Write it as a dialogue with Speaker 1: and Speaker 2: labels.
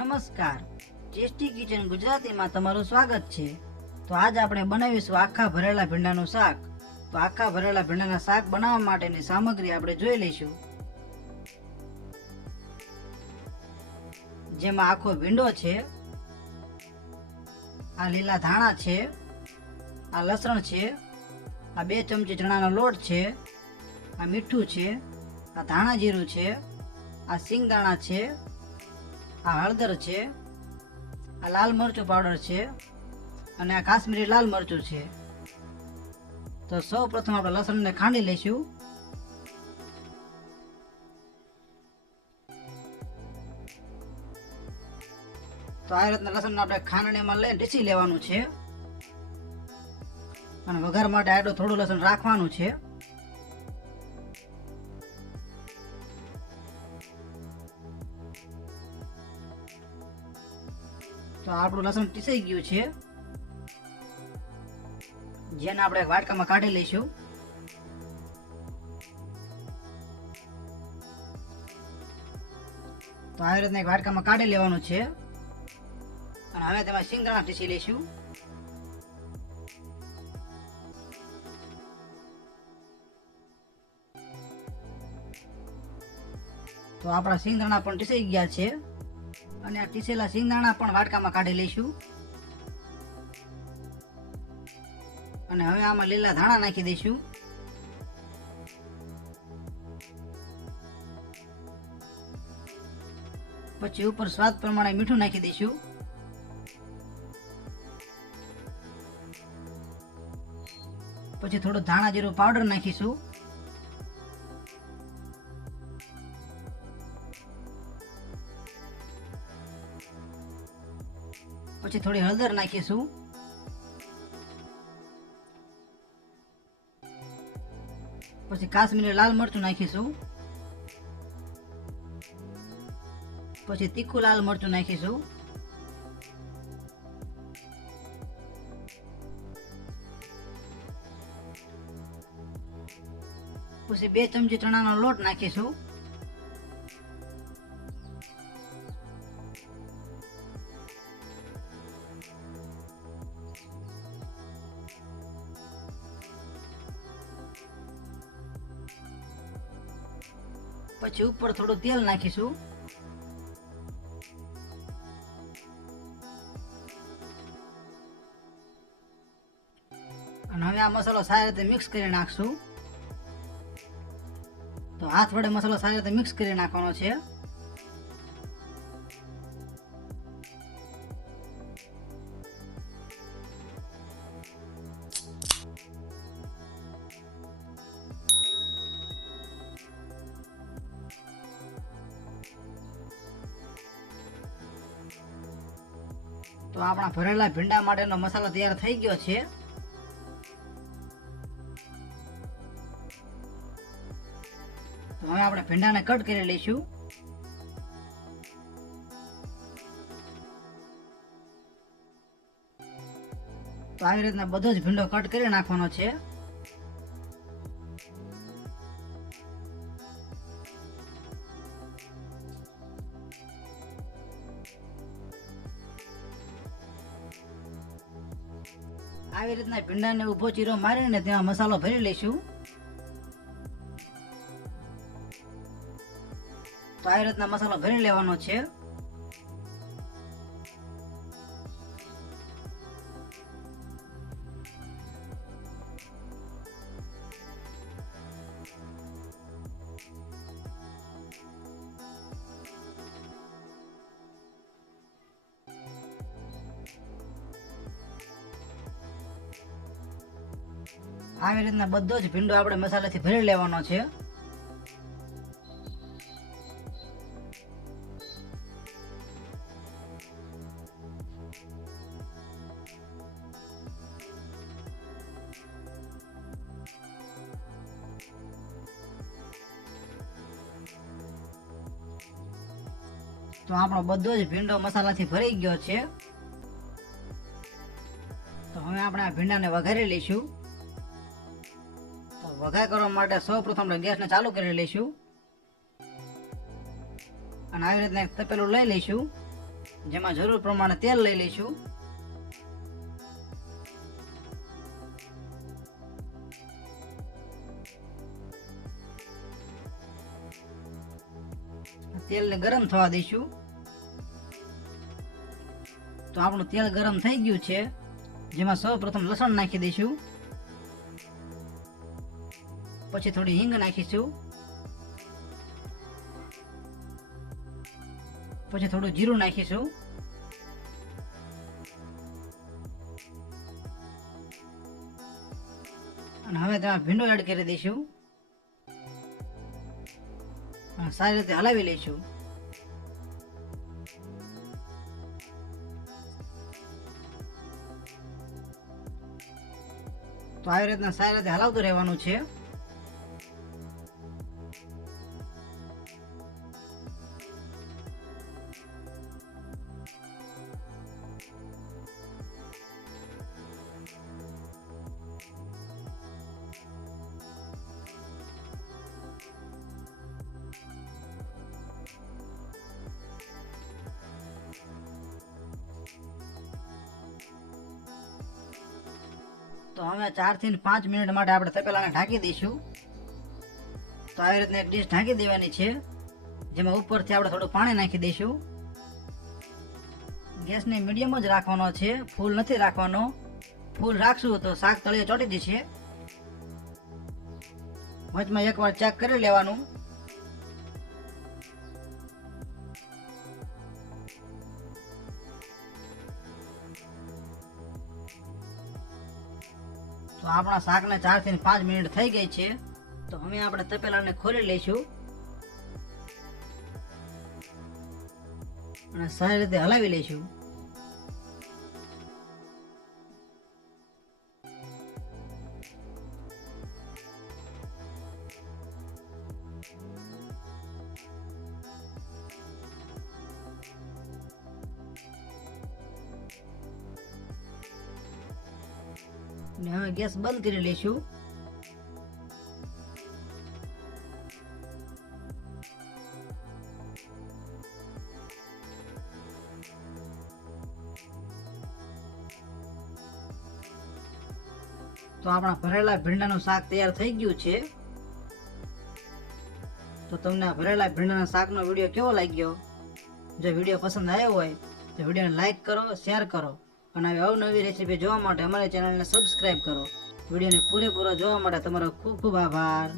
Speaker 1: નમસ્કાર. Tasty kitchen ગુજરાતીમાં તમારું સ્વાગત છે. તો આજ આપણે બનાવીશું આખા ભરેલા ભીંડાનું શાક. તો આખા ભરેલા ભીંડાના શાક બનાવવા માટેની સામગ્રી આપણે જોઈ લઈશું. જેમાં આખો ભીંડો છે, આ લીલા ધાણા છે, આ લસણ છે, આ બે ચમચી ચણાનો લોટ છે, આ મીઠું છે, આ ધાણા જીરું છે, આ સિંગદાણા છે આ હળદર છે, આ લાલ મરચું પાવડર છે અને આ કાશ્મીરી લાલ મરચું છે. તો સૌ પ્રથમ આપણે લસણને ખાંડી લઈશું. તો આ રીતના લસણ આપણે ખાંડણીમાં લઈને ટીસી લેવાનું છે. અને વઘાર માટે આટલું થોડું લસણ રાખવાનું છે. તો આપણું લસણ ટીસાઈ ગયું છે. જેને આપણે વાટકામાં કાઢી લઈશું. તો આવી રીતના એક વાટકામાં કાઢી લેવાનું છે. અને હવે તેમાં સિંગદાણા ટીસી લઈશું. તો આપણા સિંગદાણા પણ ટીસાઈ ગયા છે. અને આ પીસેલા સિંગદાણા પણ વાટકામાં કાઢી લઈશું. અને હવે આમાં લીલા ધાણા નાખી દઈશું. પછી ઉપર સ્વાદ પ્રમાણે મીઠું નાખી દઈશું. પછી થોડું ધાણા જીરું પાવડર નાખીશું. પછી થોડી હળદર નાખીશું. પછી કાશ્મીરી લાલ મરચું નાખીશું. પછી તીખું લાલ મરચું નાખીશું. પછી બે ચમચી ચણાનો લોટ નાખીશું. પછી ઉપર થોડું તેલ નાખીશું. અને હવે આ મસાલો સારી રીતે મિક્સ કરી નાખશું. તો હાથ વડે મસાલો સારી રીતે મિક્સ કરી નાખવાનો છે. તો આપણા ભરેલા ભીંડા માટેનો મસાલો તૈયાર થઈ ગયો છે. તો હવે આપણે ભીંડાને કટ કરી લઈશું. તો આવી રીતના બધો જ ભીંડો કટ કરી નાખવાનો છે. આવી રીતના ભીંડાને ઊભો ચીરો મારીને તેમાં મસાલો ભરી લઈશું. તો આવી રીતના મસાલો ભરી લેવાનો છે. આવી રીતના બધો જ ભીંડો આપણે મસાલાથી ભરી લેવાનો છે. તો આપણો બધો જ ભીંડો મસાલાથી ભરાઈ ગયો છે. તો હવે આપણે આ ભીંડાને વઘારી લઈશું. વઘાર કરવા માટે સૌ પ્રથમ આપણે ગેસને ચાલુ કરી લઈશું. અને આવી રીતના એક તપેલું લઈ લઈશું. જેમાં જરૂર પ્રમાણે તેલ લઈ લઈશું. તેલને ગરમ થવા દઈશું. તો આપણું તેલ ગરમ થઈ ગયું છે. જેમાં સૌ પ્રથમ લસણ નાખી દઈશું. પછી થોડી હિંગ નાખીશું. પછી થોડું જીરું નાખીશું. અને હવે તેમાં ભીંડો એડ કરી દઈશું. સારી રીતે હલાવી લઈશું. તો આવી રીતના સારી રીતે હલાવતું રહેવાનું છે. તો હવે ચારથી પાંચ મિનિટ માટે આપણે તપેલાને ઢાંકી દઈશું. તો આવી રીતના એક ડીશ ઢાંકી દેવાની છે, જેમાં ઉપરથી આપણે થોડું પાણી નાખી દઈશું. ગેસને મીડિયમ જ રાખવાનો છે, ફૂલ નથી રાખવાનો. ફૂલ રાખશું તો શાક તળિયે ચોટી જશે. વચમાં એકવાર ચેક કરી લેવાનું. તો આપણા શાકને ચારથી પાંચ મિનિટ થઈ ગઈ છે. તો હવે આપણે તપેલાને ખોલી લઈશું. અને સારી રીતે હલાવી લઈશું. ને હવે ગેસ બંધ કરી લઈશું. તો આપણા ભરેલા ભીંડાનું શાક તૈયાર થઈ ગયું છે. તો તમને આ ભરેલા ભીંડાના શાકનો વીડિયો કેવો લાગ્યો? જો વીડિયો પસંદ આવ્યો હોય તો વિડીયોને લાઈક કરો, શેર કરો. અને આવી અવનવી રેસીપી જોવા માટે અમારી ચેનલને સબસ્ક્રાઈબ કરો. વિડીયોને પૂરેપૂરો જોવા માટે તમારો ખૂબ ખૂબ આભાર.